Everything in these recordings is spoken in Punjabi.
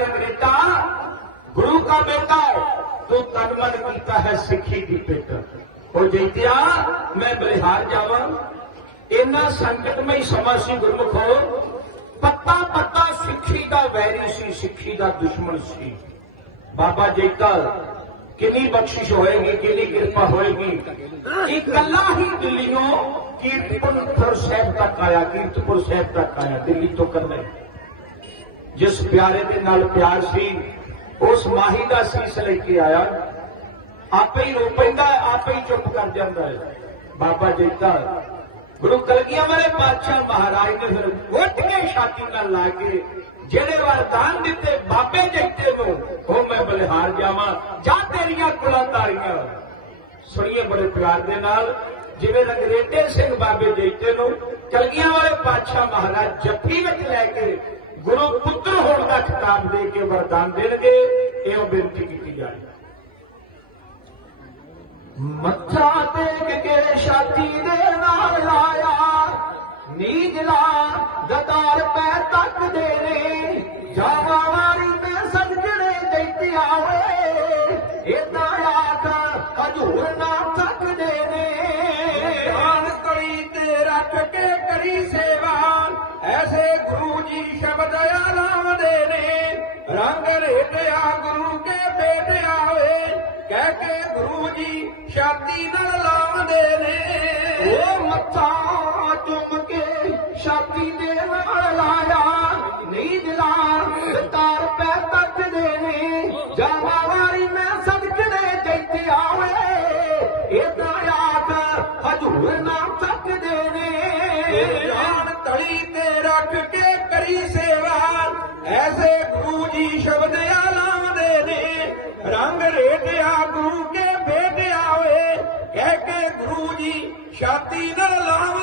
नानक नेता गुरु का बेटा जो तन मन किया है सिखी की बेटा ਉਹ ਜੈਤਿਆ, ਮੈਂ ਬਲਿਹਾਰ ਜਾਵਾਂ। ਇੰਨਾ ਸੰਕਟਮਈ ਸਮਾਂ ਸੀ ਗੁਰਮਖੋ ਪੱਤਾ ਪੱਤਾ ਸਿੱਖੀ ਦਾ ਵੈਰੀ ਸੀ, ਸਿੱਖੀ ਦਾ ਦੁਸ਼ਮਣ ਸੀ। ਬਾਬਾ ਜੈਤਾ, ਕਿੰਨੀ ਬਖਸ਼ਿਸ਼ ਹੋਏਗੀ, ਕਿੰਨੀ ਕਿਰਪਾ ਹੋਏਗੀ। ਇਕੱਲਾ ਹੀ ਦਿੱਲੀੋਂ ਕੀਰਤਪੁਰ ਸਾਹਿਬ ਤੱਕ ਆਇਆ, ਕੀਰਤਪੁਰ ਸਾਹਿਬ ਤੱਕ ਆਇਆ, ਦਿੱਲੀ ਤੋਂ ਕੱਲੇ ਜਿਸ ਪਿਆਰੇ ਦੇ ਨਾਲ ਪਿਆਰ ਸੀ, ਉਸ ਮਾਹੀ ਦਾ ਸੀਸ ਲੈ ਕੇ ਆਇਆ। ਆਪੇ ਹੀ ਰੋ ਪੈਂਦਾ, ਆਪੇ ਹੀ ਚੁੱਪ ਕਰ ਜਾਂਦਾ ਹੈ। ਬਾਬਾ ਜੀਤਾ ਗੁਰੂ ਕਲਗੀਆਂ ਵਾਲੇ ਪਾਤਸ਼ਾਹ ਮਹਾਰਾਜ ਨੇ ਫਿਰ ਉੱਠ ਕੇ ਛਾਤੀ ਨਾਲ ਲਾ ਕੇ ਜਿਹੜੇ ਵਰਦਾਨ ਦਿੱਤੇ, ਬਾਬੇ ਜੀਤੇ ਨੂੰ ਉਹ ਮੈਂ ਬਲਿਹਾਰ ਜਾਵਾਂ, ਜਾਂ ਤੇਰੀਆਂ ਕੁਲਾਂ ਤਾਰੀਆਂ। ਸੁਣੀਏ ਬੜੇ ਪਿਆਰ ਦੇ ਨਾਲ, ਜਿਵੇਂ ਰੰਗਰੇਟੇ ਸਿੰਘ ਬਾਬੇ ਜੀਤੇ ਨੂੰ, ਕਲਗੀਆਂ ਵਾਲੇ ਪਾਤਸ਼ਾਹ ਮਹਾਰਾਜ ਜੱਫੀ ਵਿੱਚ ਲੈ ਕੇ ਗੁਰੂ ਪੁੱਤਰ ਹੋਣ ਦਾ ਖਿਤਾਬ ਦੇ ਕੇ ਵਰਦਾਨ ਦੇਣਗੇ, ਇਹ ਬੇਨਤੀ ਕੀਤੀ ਜਾ ਰਹੀ ਹੈ। ਮੱਥਾ ਟੇਕ ਕੇ ਛਾਤੀ ਦੇ ਨਾਲ ਲਾਇਆ ਨੀਜ ਲਾ ਪੈ ਤੱਕਦੇ ਨੇ ਜਾਵਾ ਵਾਰੀ ਮੈਂ ਸਜਣੇ ਦਿੱਤੀ ਆਵੇ ਇਦਾਂ ਆਖ, ਹਜੂਰ ਨਾ ਤੱਕਦੇ ਨੇ ਧਿਆਨ ਕਲੀ ਤੇ ਰੱਖ ਕੇ ਕਰੀ ਸੇਵਾ, ਐਸੇ ਗੁਰੂ ਜੀ ਰੰਗ ਰੇਟਿਆ ਗੁਰੂ ਕੇ ਬੇਟਿਆ ਵੇ ਕਹਿ ਕੇ ਗੁਰੂ ਜੀ ਛਾਤੀ ਨਾਲ ਲਾਉਂਦੇ ਨੇ। ਉਹ ਮੱਥਾ ਚੁੰਮ ਕੇ ਛਾਤੀ ਦੇ ਨਾਲ ਲਾਇਆ ਨੀਂਦ ਲਾ ਤਾਰ ਪੈ ਤੱਕਦੇ ਨੇ। ਜਾਵਾ ਵਾਰੀ ਮੈਂ ਸਦਕੜੇ ਜੈਤੇ ਆਵੇ ਇਦਾਂ ਆਖ ਹਜੂਰ ਨਾ ਐਸੇ ਗੁਰੂ ਜੀ ਸ਼ਬਦ ਆਲਾਮਦੇ ਨੇ। ਰੰਗ ਰੇਟਿਆ ਗੁਰੂ ਕੇ ਬੇਟਿਆ ਵੇ ਕਹਿ ਕੇ ਗੁਰੂ ਜੀ ਛਾਤੀ ਨਾਲ ਲਾਉਂਦੇ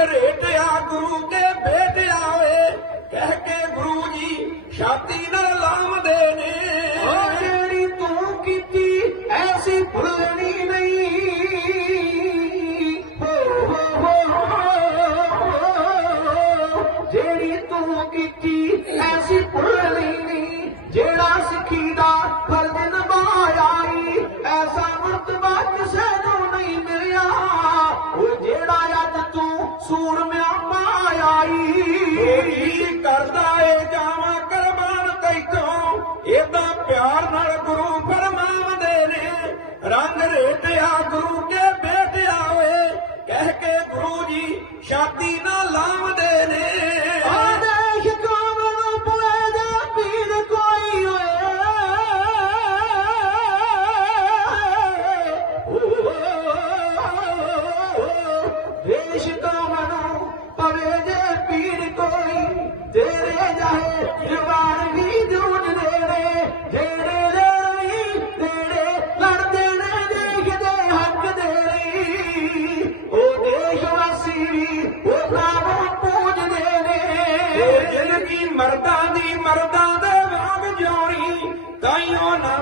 ਰੰਗ ਰੇਟਿਆ ਗੁਰੂ ਕੇ ਬੇਟੇ ਵੇ ਕਹਿ ਕੇ ਗੁਰੂ ਜੀ ਛਾਤੀ ਨਾਲ ਲਾਉਂਦੇ ਕਰਦਾ ਏ ਜਾਵਾ ਕਰਮਾਨ ਤੈਥੋਂ। ਇਹਦਾ ਪਿਆਰ ਨਾਲ ਗੁਰੂ ਫਰਮਾਉਂਦੇ ਨੇ। ਰੰਗ ਰੇਟਿਆ ਗੁਰੂ ਕੇ ਬੇਟਿਆ ਓਏ। ਕਹਿ ਕੇ ਗੁਰੂ ਜੀ, ਸ਼ਾਦੀ ਨਾ ਲਾਵ। ਮਰੇ ਜੇ ਪੀਰ ਕੋਈ, ਤੇਰੇ ਜਾਹੇ ਜਵਾਨ ਵੀ ਜੂਝਦੇ ਨੇ ਜਿਹੜੇ ਲੜੀ ਤੇਰੇ ਲੜਦੇ ਨੇ, ਦੇਖਦੇ ਹੱਕ ਦੇ ਲਈ। ਉਹ ਦੇਸ਼ ਵਾਸੀ ਵੀ ਉਹ ਨਾਮ ਪੂਜਦੇ ਨੇ। ਇਹ ਜ਼ਿੰਦਗੀ ਮਰਦਾਂ ਦੀ ਮਰਦਾਂ ਦੇ ਵਾਂਗ ਜਿਉਣੀ, ਤਾਈਓ ਨਾ